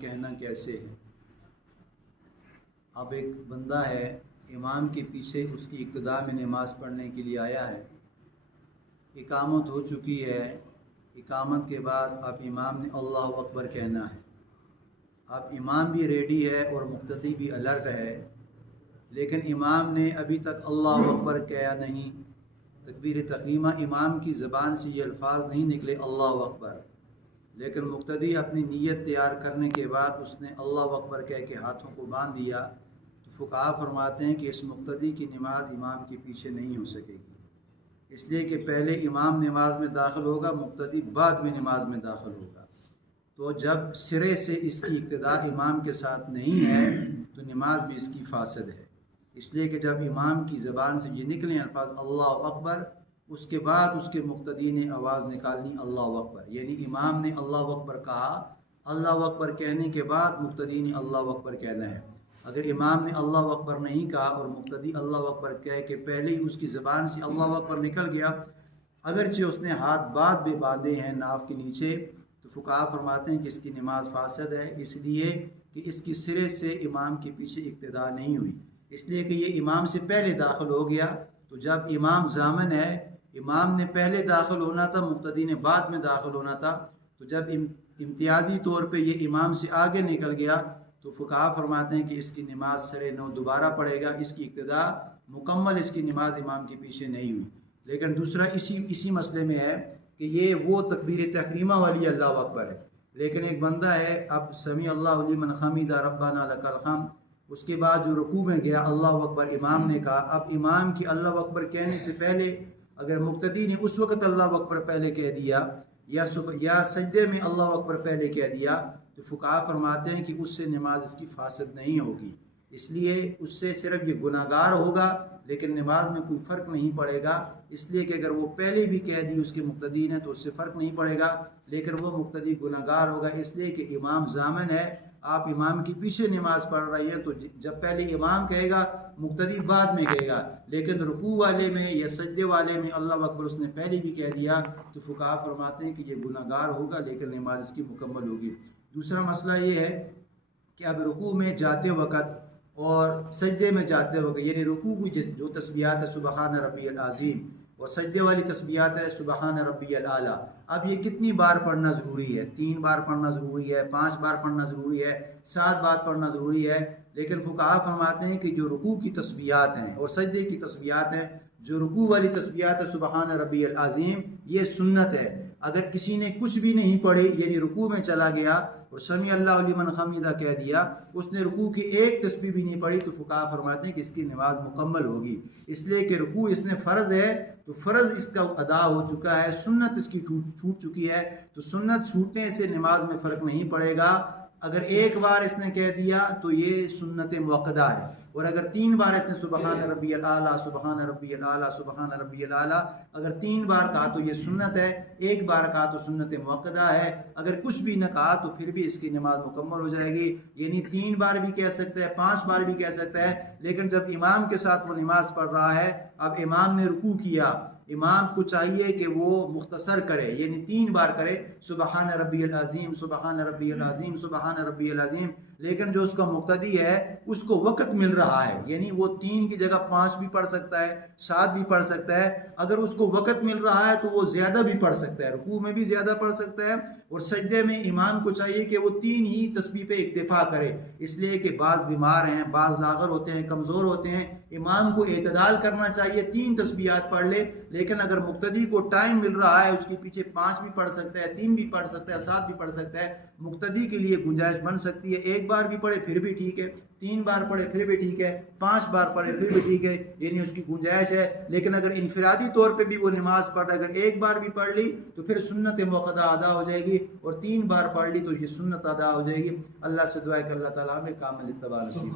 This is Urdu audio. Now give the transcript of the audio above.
کہنا کیسے ہے؟ اب ایک بندہ ہے، امام کے پیچھے اس کی ابتدا میں نماز پڑھنے کے لیے آیا ہے، اقامت ہو چکی ہے، اقامت کے بعد اب امام نے اللہ اکبر کہنا ہے۔ اب امام بھی ریڈی ہے اور مقتدی بھی الرٹ ہے، لیکن امام نے ابھی تک اللہ اکبر کہا نہیں۔ تکبیر تحریمہ امام کی زبان سے یہ الفاظ نہیں نکلے اللہ اکبر، لیکن مقتدی اپنی نیت تیار کرنے کے بعد اس نے اللہ اکبر کہہ کے ہاتھوں کو باندھ دیا، تو فقہا فرماتے ہیں کہ اس مقتدی کی نماز امام کے پیچھے نہیں ہو سکے گی، اس لیے کہ پہلے امام نماز میں داخل ہوگا، مقتدی بعد میں نماز میں داخل ہوگا۔ تو جب سرے سے اس کی اقتداء امام کے ساتھ نہیں ہے تو نماز بھی اس کی فاسد ہے، اس لیے کہ جب امام کی زبان سے یہ نکلیں الفاظ اللہ اکبر، اس کے بعد اس کے مقتدی نے آواز نکالنی اللہ اکبر، یعنی امام نے اللہ اکبر کہا، اللہ اکبر کہنے کے بعد مقتدی نے اللہ اکبر کہنا ہے۔ اگر امام نے اللہ اکبر نہیں کہا اور مقتدی اللہ اکبر کہہ کے پہلے ہی اس کی زبان سے اللہ اکبر نکل گیا، اگرچہ اس نے ہاتھ بعد بھی باندھے ہیں ناف کے نیچے، تو فقہا فرماتے ہیں کہ اس کی نماز فاسد ہے، اس لیے کہ اس کی سرے سے امام کے پیچھے اقتداء نہیں ہوئی، اس لیے کہ یہ امام سے پہلے داخل ہو گیا۔ تو جب امام ضامن ہے، امام نے پہلے داخل ہونا تھا، مقتدی نے بعد میں داخل ہونا تھا، تو جب امتیازی طور پہ یہ امام سے آگے نکل گیا تو فقہا فرماتے ہیں کہ اس کی نماز سرے نو دوبارہ پڑھے گا، اس کی ابتدا مکمل اس کی نماز امام کے پیچھے نہیں ہوئی۔ لیکن دوسرا اسی مسئلے میں ہے کہ یہ وہ تکبیر تحریمہ والی اللہ اکبر ہے، لیکن ایک بندہ ہے، اب سمیع اللہ لمن حمیدہ ربنا لک الحمد، اس کے بعد جو رکوع میں گیا اللہ اکبر امام نے کہا، اب امام کی اللہ اکبر کہنے سے پہلے اگر مقتدی نے اس وقت اللہ اکبر پہلے کہہ دیا یا سجدے میں اللہ اکبر پہلے کہہ دیا، تو فقہا فرماتے ہیں کہ اس سے نماز اس کی فاسد نہیں ہوگی، اس لیے اس سے صرف یہ گناہ گار ہوگا، لیکن نماز میں کوئی فرق نہیں پڑے گا، اس لیے کہ اگر وہ پہلے بھی کہہ دی اس کے مقتدی نے تو اس سے فرق نہیں پڑے گا، لیکن وہ مقتدی گناہ گار ہوگا، اس لیے کہ امام ضامن ہے، آپ امام کے پیچھے نماز پڑھ رہی ہے، تو جب پہلے امام کہے گا مقتدی بعد میں کہے گا، لیکن رکوع والے میں یا سجدے والے میں اللہ اکبر اس نے پہلے بھی کہہ دیا تو فقہا فرماتے ہیں کہ یہ گناہ گار ہوگا، لیکن نماز اس کی مکمل ہوگی۔ دوسرا مسئلہ یہ ہے کہ اب رکوع میں جاتے وقت اور سجدے میں جاتے وقت، یعنی رکوع کی جو تسبیحات ہے سبحان ربی العظیم اور سجدے والی تسبیحات ہے سبحان ربی الاعلیٰ، اب یہ کتنی بار پڑھنا ضروری ہے؟ 3 بار پڑھنا ضروری ہے، 5 بار پڑھنا ضروری ہے، 7 بار پڑھنا ضروری ہے؟ لیکن فقہا فرماتے ہیں کہ جو رکوع کی تسبیحات ہیں اور سجدے کی تسبیحات ہیں، جو رکوع والی تسبیحات ہے سبحان ربی العظیم، یہ سنت ہے۔ اگر کسی نے کچھ بھی نہیں پڑھی، یعنی رکوع میں چلا گیا اور سمیع اللہ لمن حمیدہ کہہ دیا، اس نے رکوع کی ایک تسبیح بھی نہیں پڑھی، تو فقہا فرماتے ہیں کہ اس کی نماز مکمل ہوگی، اس لیے کہ رکوع اس نے فرض ہے تو فرض اس کا ادا ہو چکا ہے، سنت اس کی چھوٹ چکی ہے، تو سنت چھوٹنے سے نماز میں فرق نہیں پڑے گا۔ اگر ایک بار اس نے کہہ دیا تو یہ سنت موقدہ ہے، اور اگر 3 بار اس نے سبحان ربی الاعلیٰ سبحان ربی الاعلیٰ سبحان ربی الاعلیٰ اگر 3 بار کہا تو یہ سنت ہے، 1 بار کہا تو سنت موقدہ ہے، اگر کچھ بھی نہ کہا تو پھر بھی اس کی نماز مکمل ہو جائے گی، یعنی 3 بار بھی کہہ سکتا ہے، 5 بار بھی کہہ سکتا ہے، لیکن جب امام کے ساتھ وہ نماز پڑھ رہا ہے، اب امام نے رکوع کیا، امام کو چاہیے کہ وہ مختصر کرے، یعنی 3 بار کرے سبحان ربی العظیم سبحان ربی العظیم سبحان ربی العظیم، لیکن جو اس کا مقتدی ہے اس کو وقت مل رہا ہے، یعنی وہ 3 کی جگہ 5 بھی پڑھ سکتا ہے، 7 بھی پڑھ سکتا ہے، اگر اس کو وقت مل رہا ہے تو وہ زیادہ بھی پڑھ سکتا ہے، رکوع میں بھی زیادہ پڑھ سکتا ہے، اور سجدے میں امام کو چاہیے کہ وہ 3 ہی تسبیح پہ اکتفا کرے، اس لیے کہ بعض بیمار ہیں، بعض لاغر ہوتے ہیں، کمزور ہوتے ہیں، امام کو اعتدال کرنا چاہیے، 3 تسبیحات پڑھ لے، لیکن اگر مقتدی کو ٹائم مل رہا ہے، اس کے پیچھے 5 بھی پڑھ سکتا ہے، 3 بھی پڑھ سکتا ہے، 7 بھی پڑھ سکتا ہے، مقتدی کے لیے گنجائش بن سکتی ہے، 1 بار بھی پڑھے پھر بھی ٹھیک ہے، 3 بار پڑھے پھر بھی ٹھیک ہے، 5 بار پڑھے پھر بھی ٹھیک ہے، یعنی اس کی گنجائش ہے، لیکن اگر انفرادی طور پہ بھی وہ نماز پڑھ رہا ہے، اگر 1 بار بھی پڑھ لی تو پھر سنت موقدہ ادا ہو جائے گی، اور 3 بار پڑھ لی تو یہ سنت ادا ہو جائے گی۔ اللہ سے دعا ہے کہ اللہ تعالیٰ ہمیں کامل اتباع نصیب